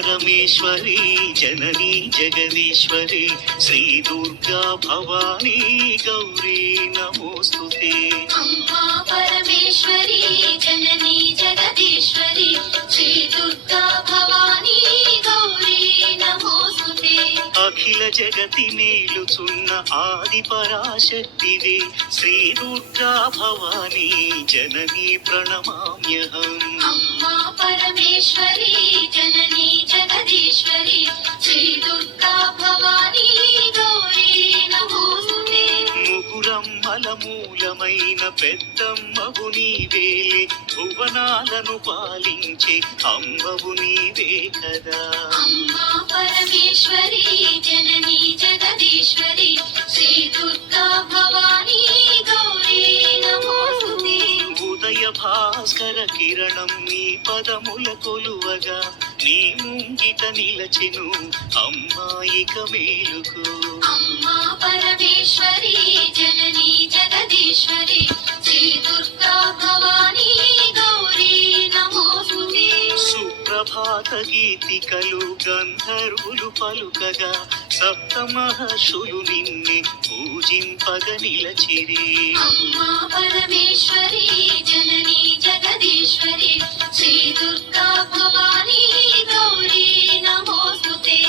परमेश्वरी जननी जगदीश्वरी श्री दुर्गा भवानी गौरी नमोस्तुते। अम्मा परमेश्वरी जननी जगदीश्वरी श्री दुर्गा भवानी गौरी नमोस्तुते। अखिल जगति मेलुचुन्न आदि पराशक्तिवे श्री दुर्गा भवानी जननी प्रणमाम्यहम्। अम्मा परमेश्वरी जननी जगदीश्वरी श्री दुर्गा भवानी गौरी नमोस्तुते। ముగురమ్మల మూలమైన పెద్దమ్మవు నీవేలే భువనాలను పాలించే అమ్మవు నీవే కదా। अम्मा परमेश्वरी जननी जगदीश्वरी श्री दुर्गा भवानी गौरी नमोस्तुते। ఉదయ భాస్కర కిరణం నీ పదముల కొలువగా నీ ముంగిట నిలచెను అమ్మాయిక మేలుకు। अम्मा परमेश्वरी जननी जगदीश्वरी श्री दुर्गा भवानी गौरी नमोस्तुते। సుప్రభాత గీతికలు గంధర్వులు పలుకగా సప్త మహర్షులు నిన్నే పూజింపగ నిలచిరి। अम्मा परमेश्वरी जननी जगदीश्वरी श्री दुर्गा भवानी गौरी नमोस्तुते।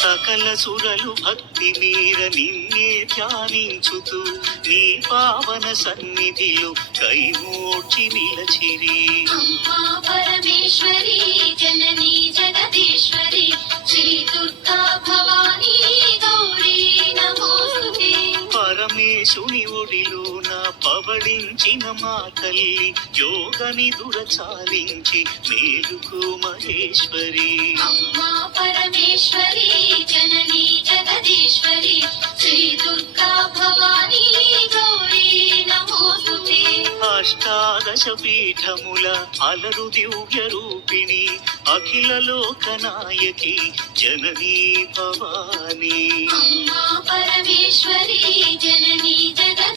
సకల సురలు భక్తి మీర నిన్నే ధ్యానించుతూ నీ పావన సన్నిధిలో కైమోడ్చి నిలచిరి। अम्मा परमेश्वरी जननी जगदीश्वरी श्री दुर्गा भवानी गौरी नमोस्तुते। పరమేశుని ఒడిలోన పవళించిన మా తల్లి యోగ నిదుర చాలించి మేలుకో మహేశ్వరి। अम्मा परमेश्वरी जननी जगदीश्वरी श्री दुर्गा भवानी गौरी नमोस्तुते। అష్టాదశ పీఠముల అలరు దివ్య రూపిణి అఖిల లోక నాయకి జననీ భవానీ। अम्मा परमेश्वरी जननी जगदीश्वरी